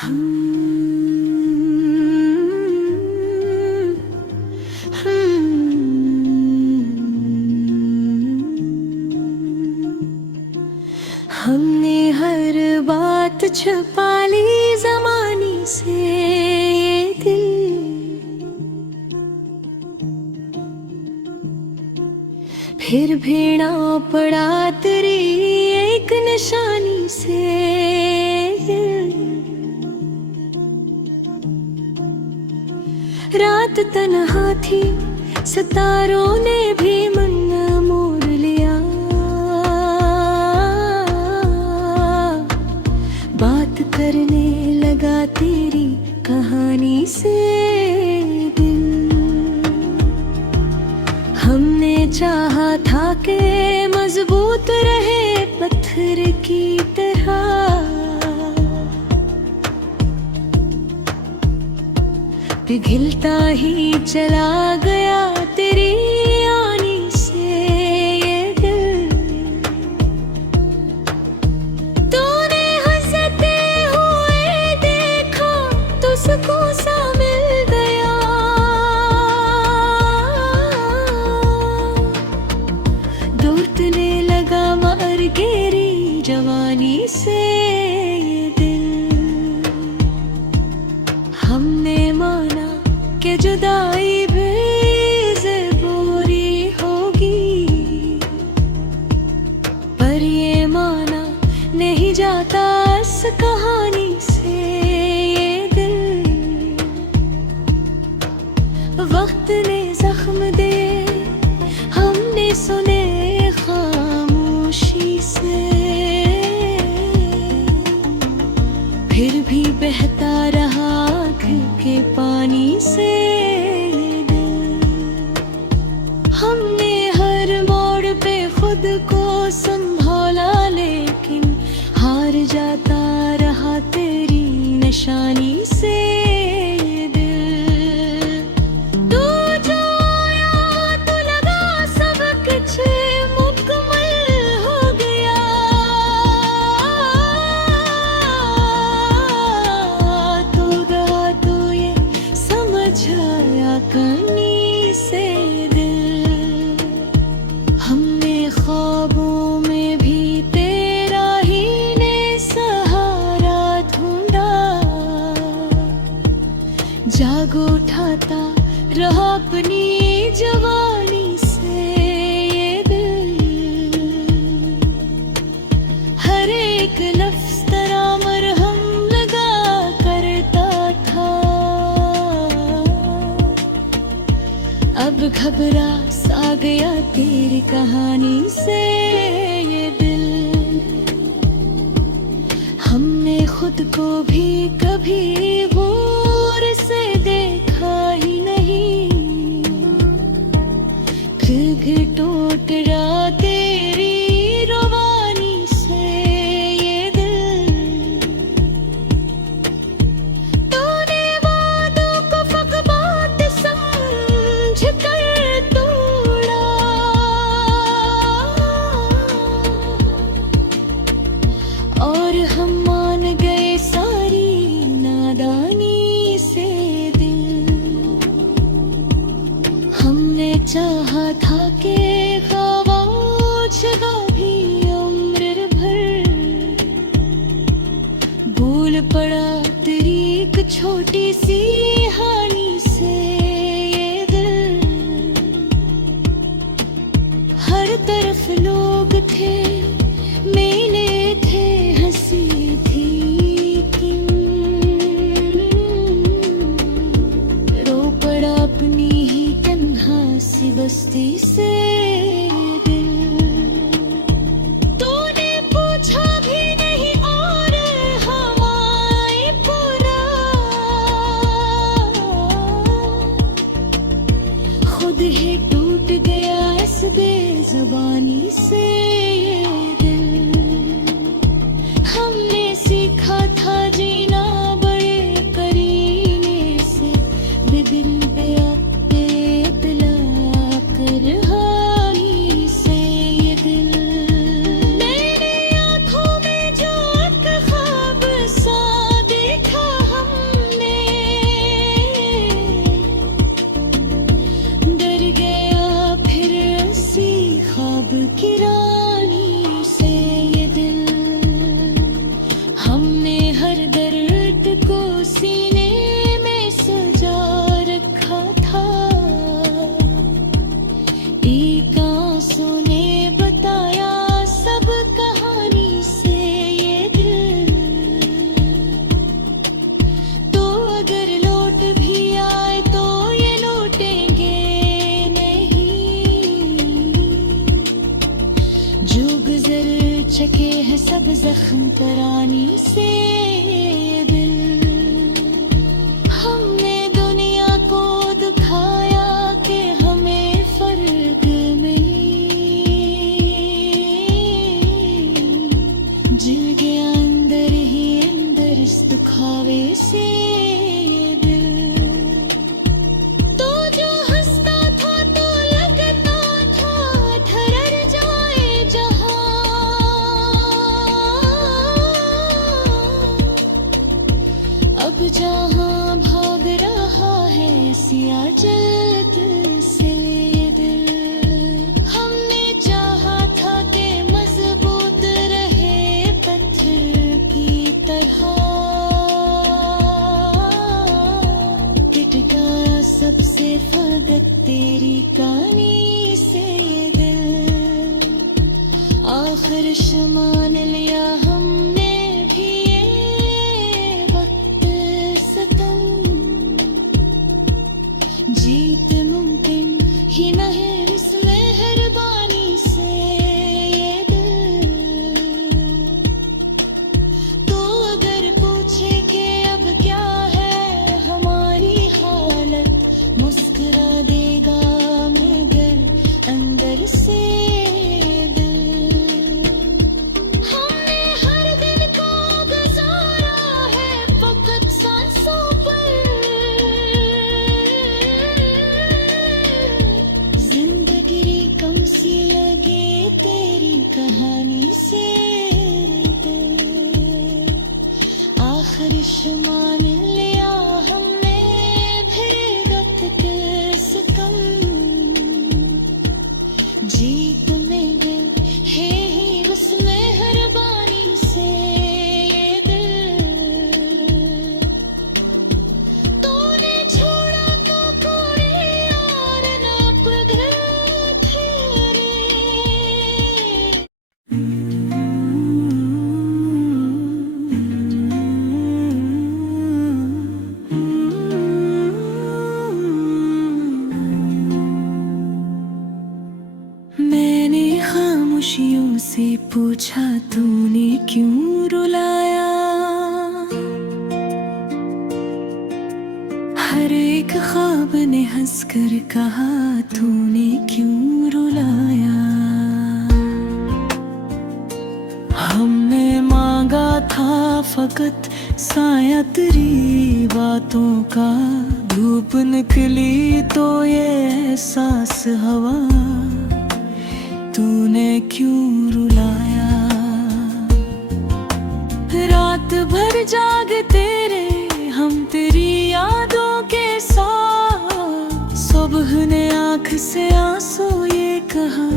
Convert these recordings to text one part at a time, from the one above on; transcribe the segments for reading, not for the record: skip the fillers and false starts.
हमने हर बात छुपा ली ज़माने से, ये दिल फिर भी ना पड़ा तेरी एक निशानी से। रात तन्हा थी, सितारों ने भी मन मोर लिया। बात करने लगा तेरी कहानी से दिल। हमने चाहा था कि मजबूत रहे पत्थर की तरह, पिघलता ही चला गया तेरी आनी से ये दिल। तूने हंसते हुए देखा तो सुकून सा मिल गया। दौड़ने लगा मर गिरी जवानी से ये दिल। हमने माना कि जुदाई भी ज़रूरी होगी, पर ये माना नहीं जाता इस कहानी से ये दिल। वक्त ने जख्म दे, हमने सुने खामोशी से, फिर भी बहता रहा आँख के पानी से ये दिल। हमने हर मोड़ पे खुद को संभाला, लेकिन हार जाता रहा तेरी निशानी से ये दिल। तू जो आया तो लगा सब कुछ मुकम्मल हो गया। तू गया तो ये समझ आया कहानी से दिल। हमने ख्वाबों में भी तेरा ही ने सहारा ढूंढा। जाग उठाता रहा अपनी जवानी से ये दिल। हर एक लफ्ज़ तेरा मरहम लगा करता था। अब घबरा सा गया तेरी कहानी से ये दिल। हमने खुद को भी कभी गौर से देखा ही नहीं। फिर टूट रहा तेरी रवानी से ये दिल। तूने वादों को फक बात समझ कर तोड़ा। और हम मान गए सारी नादानी से दिल। हमने चाहा था कि खामोश भी उम्र भर। भूल पड़ा तेरी एक छोटी सी हानि से ये दिल। हर तरफ लोग थे, मेले थे, हंसी थी, रो पड़ा अपनी ही तन्हा सी बस्ती से दिल। तूने पूछा भी नहीं और हम आए पूरा। खुद ही टूट गया इस बेज़ुबानी से ये जो गुजर चके हैं सब जख्म तरानी से ये दिल। हमने दुनिया को दिखाया कि हमें फर्क नहीं, जिल गया अंदर ही अंदर इस दुखावे से ये दिल। तो जो हंसता था तो लगता था ठहर जाए जहां, अब जहां भाग रहा है सिया जल्द से ये दिल। हमने चाहा था कि मजबूत रहे पत्थर की तरह, टिका सबसे फकत तेरी कहानी से दिल। आखिर शमान लिया हमने भी ये वक्त सितम, जीत मुमकिन ही न है इस मेहरबानी से ये दिल। तो अगर पूछे कि अब क्या है हमारी हालत, मुस्कुरा देगा मगर अंदर से दिल। हमने हर दिन को गुजारा है फकत सांसों पर, जिंदगी कम सी लगे तेरी कहानी से दिल। आखिर शुमान लिया हमने फिर वक्त किस कम, जीत में दिल है ही उस मेहरबानी से ये दिल। तूने छोड़ा तो कोई और ना पगले तेरे। मैंने खामोशियों से पूछा तूने क्यों रुलाया, हर एक ख्वाब ने हंसकर कहा तूने क्यों रुलाया। हमने मांगा था फकत साया तेरी बातों का, धूप निकली तो ये एहसास हवा, तूने क्यों रुलाया। रात भर जागते रहे हम तेरी यादों के साथ, सुबह ने आँख से आंसू ये कहा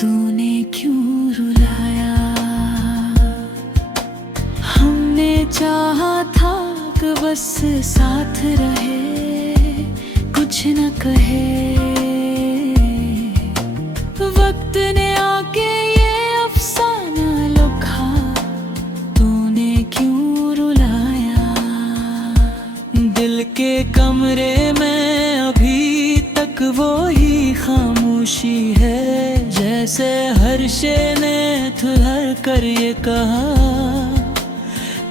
तूने क्यों रुलाया। हमने चाहा था कि बस साथ रहे कुछ न कहे, वक्त ने आके ये अफसाना लिखा तूने क्यों रुलाया। दिल के कमरे में अभी तक वो ही खामोशी है, जैसे हर शे ने थुहर कर ये कहा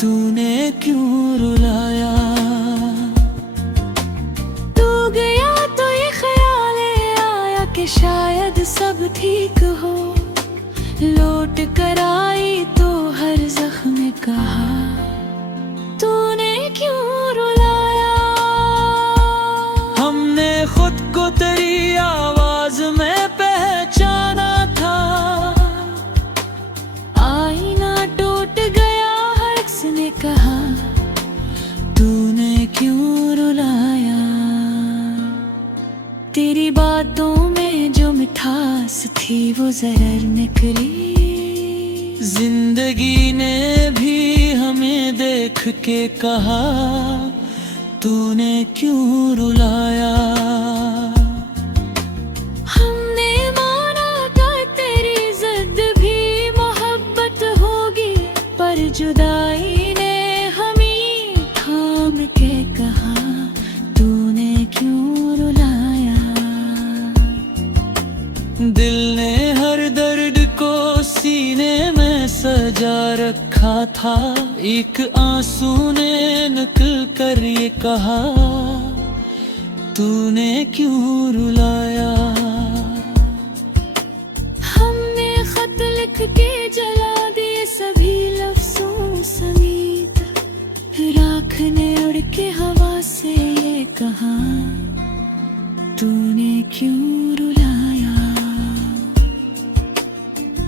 तूने क्यों रुलाया। तू गया तो ये ख्याल आया कि शायद सब ठीक हो, लौट कर आई तो हर जख्म कहा तूने क्यों रुलाया। हमने खुद को तेरी आवाज में पहचाना था, आईना टूट गया हर किसने कहा तूने क्यों रुलाया। तेरी बातों में जो मिठास थी वो जहर निकली, जिंदगी ने भी हमें देख के कहा तूने क्यों रुलाया। हमने माना था तेरी जिद भी मोहब्बत होगी, पर जुदाई ने हमें थाम के कहा तूने क्यों रुलाया। दिल ने हर दर्द सजा रखा था, एक आंसू ने निकल कर ये कहा, तूने क्यों रुलाया। हमने खत लिख के जला दिए सभी लफ्जों समेत, राख ने उड़ के हवा से ये कहा, तूने क्यों रुलाया।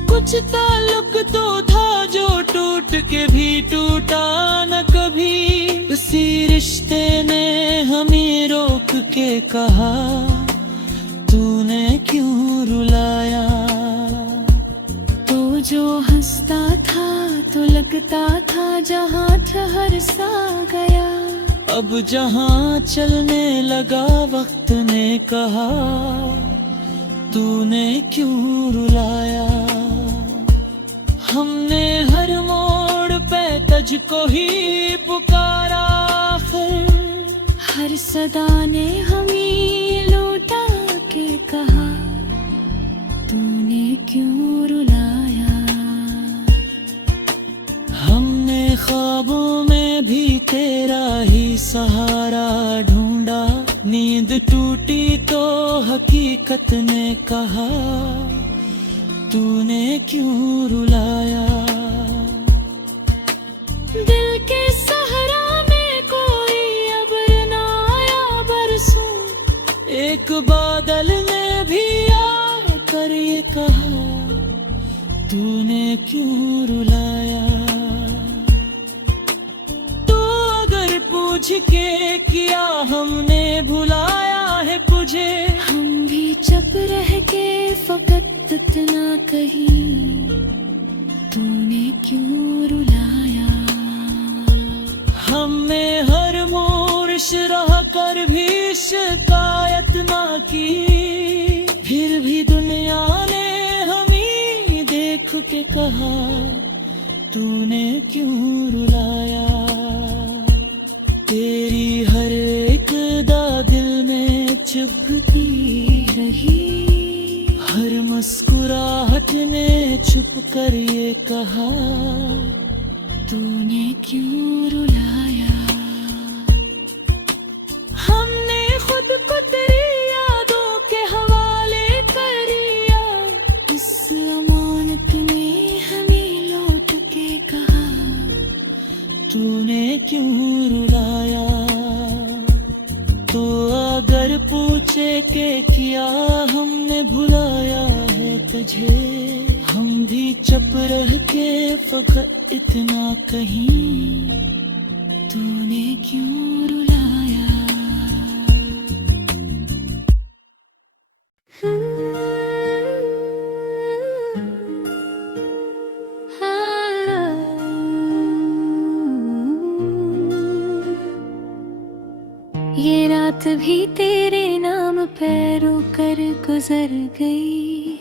कुछ ताल्लुक तो था जो टूट के भी टूटा न कभी, उसी रिश्ते ने हमें रोक के कहा, तूने क्यों रुलाया। तो जो हंसता था तो लगता था जहां ठहर सा गया, अब जहां चलने लगा वक्त ने कहा, तूने क्यों रुलाया। हमने हर मोड़ पे तुझको ही पुकारा, फिर हर सदा ने हमें लौटा के कहा, तूने क्यों रुलाया। हमने ख्वाबों में भी तेरा ही सहारा ढूंढा, नींद टूटी तो हकीकत ने कहा, तूने क्यों रुलाया। दिल के सहरा में कोई अब्र ना आया बरसों, एक बादल ने भी आकर ये कहा, तूने क्यों रुलाया। तो अगर पूछ के किया हमने भुलाया है तुझे, हम भी चुप रह के फकत इतना कहीं, तूने क्यों रुलाया। हमने हर मोड़ रह कर भी शिकायत ना की, फिर भी दुनिया ने हमें देख के कहा, तूने क्यों रुलाया। तेरी हर एक दा दिल में चुभती रही, हर मुस्कुराहट ने छुप कर ये कहा, तूने क्यों रुलाया। हमने खुद को तेरी यादों के हवाले करिया, इस अमानत में हमें लौट के कहा, तूने क्यों रुलाया। तो अगर पूछे के किया हमने भुलाया है तुझे, हम भी चुप रह के फकत इतना कहीं, तूने क्यों रुलाया। ये रात भी तेरे नाम पे रो कर गुजर गई,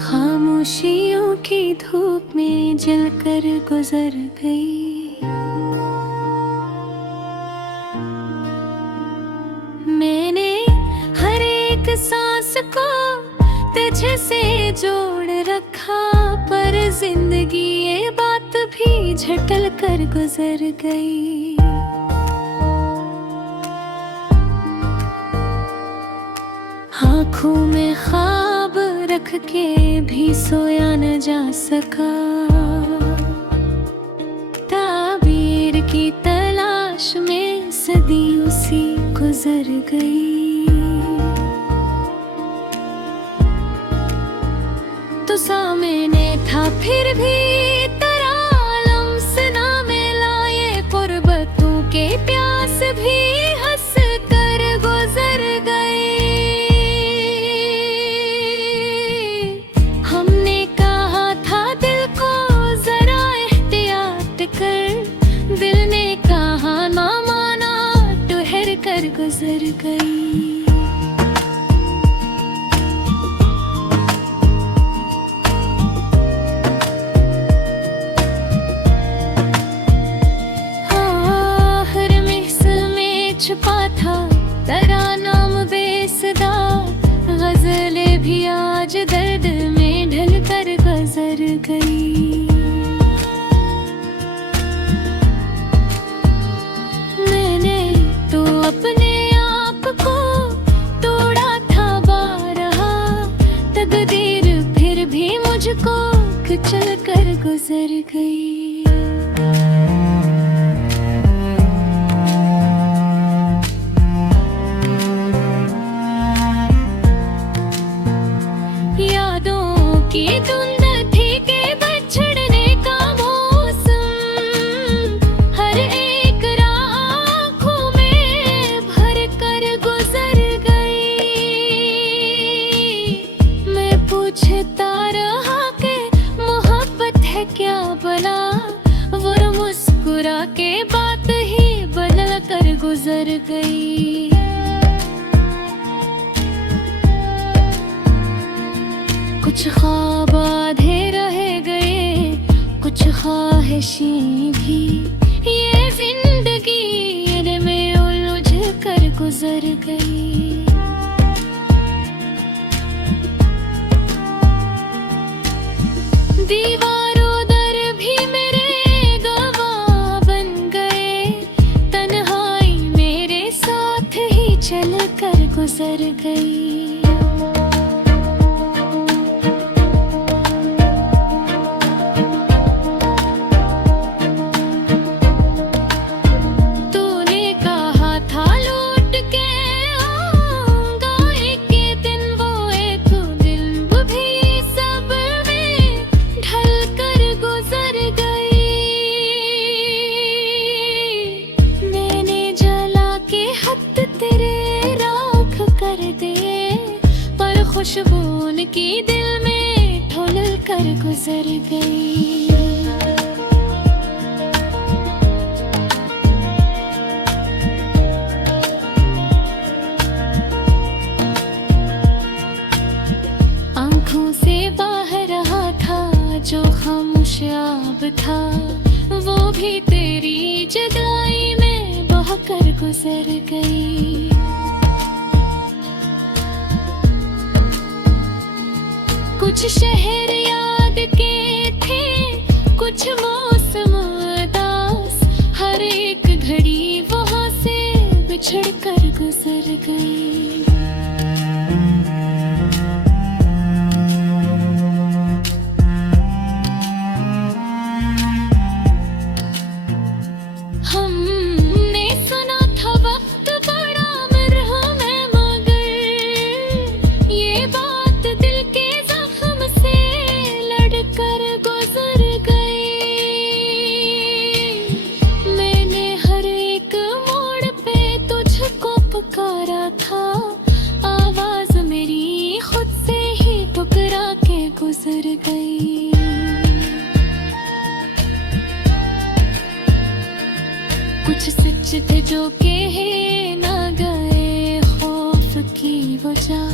खामोशियों की धूप में जल कर गुजर गई। मैंने हर एक सांस को तुझसे जोड़ रखा, पर जिंदगी ये बात भी झटल कर गुजर गई। आँखों में ख्वाब रख के भी सोया न जा सका, ताबीर की तलाश में सदियों सी गुजर गई। तो सामने था फिर भी तेरा लम्स ना मिला, ये कुर्बतों के प्यास भी हंस कर गुजर गए। हमने कहा था दिल को जरा एहतियात कर, दिल ने कहा ना माना, ठहर कर गुजर गई। छुपा था तेरा नाम बेसदा, गजल दर्द में ढल कर गुजर गई। मैंने तो अपने आप को तोड़ा था बारहा, तकदीर फिर भी मुझको कुचल कर गुजर गई। की धुंध थी के बिछड़ने का मौसम, हर एक राह आँखों में भर कर गुजर गई। मैं पूछता रहा कि मोहब्बत है क्या भला, वो मुस्कुरा के बात ही बदल कर गुजर गई। कुछ ख्वाब आधे रह गए, कुछ ख्वाहिशें भी, ये जिंदगी इनमें उलझ कर गुजर गई। दीवारों दर भी मेरे गवाह बन गए, तन्हाई मेरे साथ ही चल कर गुजर गई। खुशबू उनकी दिल में ढल कर गुजर गई। आंखों से बह रहा था जो खामोश आब था, वो भी तेरी जुदाई में बह कर गुजर गई। कुछ शहर याद के थे, कुछ मौसम उदास, हर एक घड़ी वहाँ से बिछड़ कर गुजर गई। हमने सुना था वक्त बड़ा मरहम है, मगर ये बात दिल के कर गुजर गई। मैंने हर एक मोड़ पे तुझको पुकारा था, आवाज मेरी खुद से ही ठुकरा के गुजर गई। कुछ सच थे जो कहे ना गए खौफ की वजह,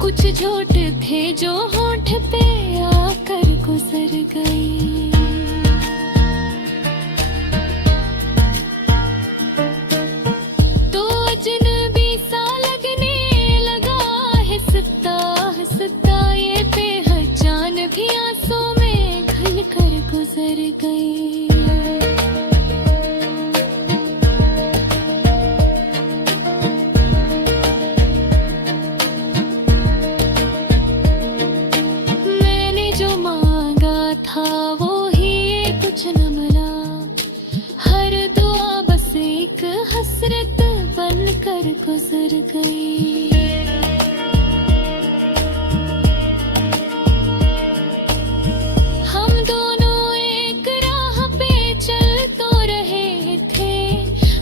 कुछ झूठ थे जो होंठ पे आकर गुजर गई। तो अजनबी सा लगने लगा हंसता हंसता, ये पहचान भी आंसू में घल कर गुजर गई। था वो ही कुछ न मिला, हर दुआ बस एक हसरत बन कर गुजर गई। हम दोनों एक राह पे चल तो रहे थे,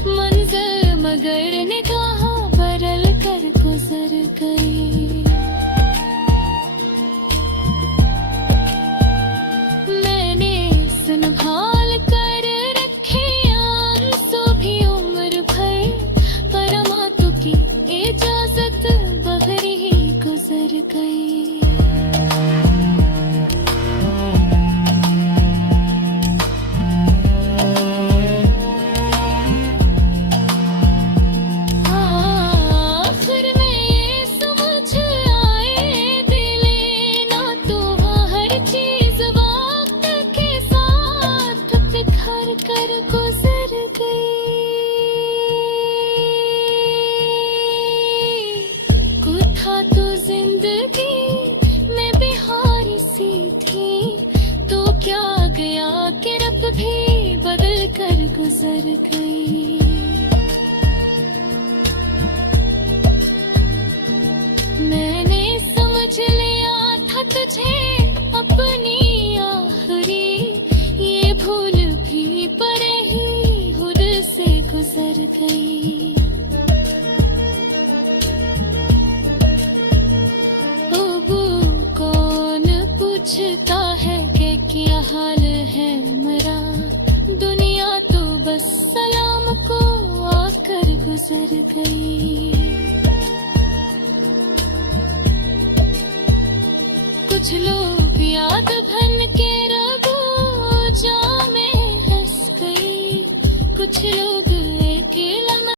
मंजिल मगर निगाह बदल कर गुजर गई। संभाल कर रखे आंसू भी उम्र भर, परमात्मा की इजाजत बगैर ही गुजर गई। आखिर में ये समझ आए दिले गुजर गई। मैंने समझ लिया था तुझे अपनी आखिरी, ये भूल भी पर ही खुद से गुजर गई। अब कौन पूछता है कि क्या हाल है मेरा, दुनिया तो बस सलाम को आकर गुजर गई। कुछ लोग